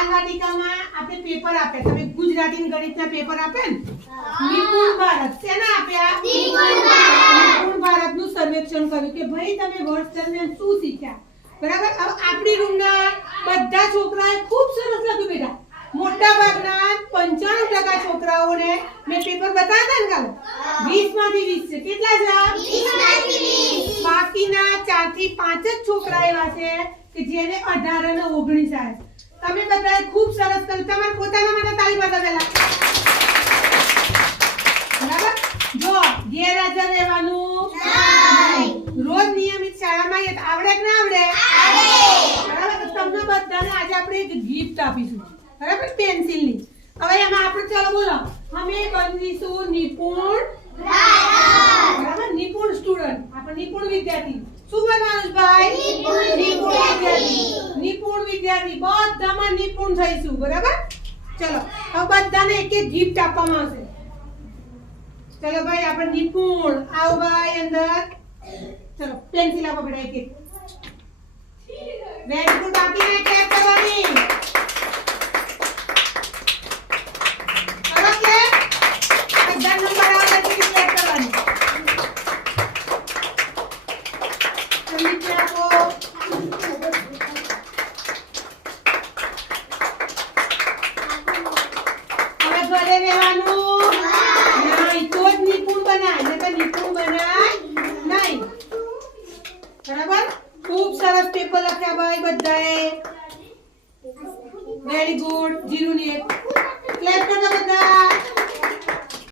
બાલવાટિકામાં આપણે પેપર આપ્યા, તમે ગુજરાતી અને ગણિતના પેપર આપ્યા ને, નિપુણ ભારત શેના આપ્યા? નિપુણ ભારતનું સર્વેક્ષણ કર્યું કે ભાઈ તમે વર્ષ દરમિયાન શું શીખ્યા, બરાબર? હવે આપણી રૂમના બધા છોકરાએ ખૂબ સરસ લખ્યું બેટા. મોટા ભાગના 95% છોકરાઓને મેં પેપર બતાવ્યા ને કાલે, 20 માંથી 20 છે. કેટલા છે? 20 માંથી 20. બાકીના 4 થી 5 જ છોકરા એવા છે કે જેને 18 અને 19 આવે. તમે બધાએ ખૂબ સરસ કર્યું. તમારે પોતાના માટે તાળી પાડો પહેલા, બરાબર? જો ગેરહાજર રહેવાનું નહીં. રોજ નિયમિત શાળામાં આવડે કે ના આવડે? બરાબર? તો તમને બધાને આજે આપણે એક ગિફ્ટ આપીશું, બરાબર? પેન્સિલની. હવે એમાં આપણે ચાલો બોલો, અમે બનીશું નિપુણ ભારત, બરાબર? નિપુણ સ્ટુડન્ટ, આપણે નિપુણ વિદ્યાર્થી. શું બનવાનું ભાઈ? નિપુણ વિદ્યાર્થી. નિપુણ વિદ્યાર્થી, બધામાં નિપુણ થઈશું, બરાબર? ચલો હવે બધાને એક એક ગિફ્ટ આપવામાં આવશે. ચલો ભાઈ આપણે નિપુણ, આવો ભાઈ અંદર. ચલો પેન્સિલ આપો બેટા એક એક. Very good. બાકીને ક્લેપ કરવાની. કરો ક્લેપ. બધા નંબર આવે છે ક્લેપ કરવાની. નીચે આપો. હવે ઘરે રહેવાનું નહીં, તો જ નિપુણ બનાય, નહીંતર નિપુણ બનાય નહીં, બરાબર? ખૂબ સરસ પેપર લખ્યા ભાઈ બધાએ. Very good. 0 ની 1 ક્લેપ કરજો બધા.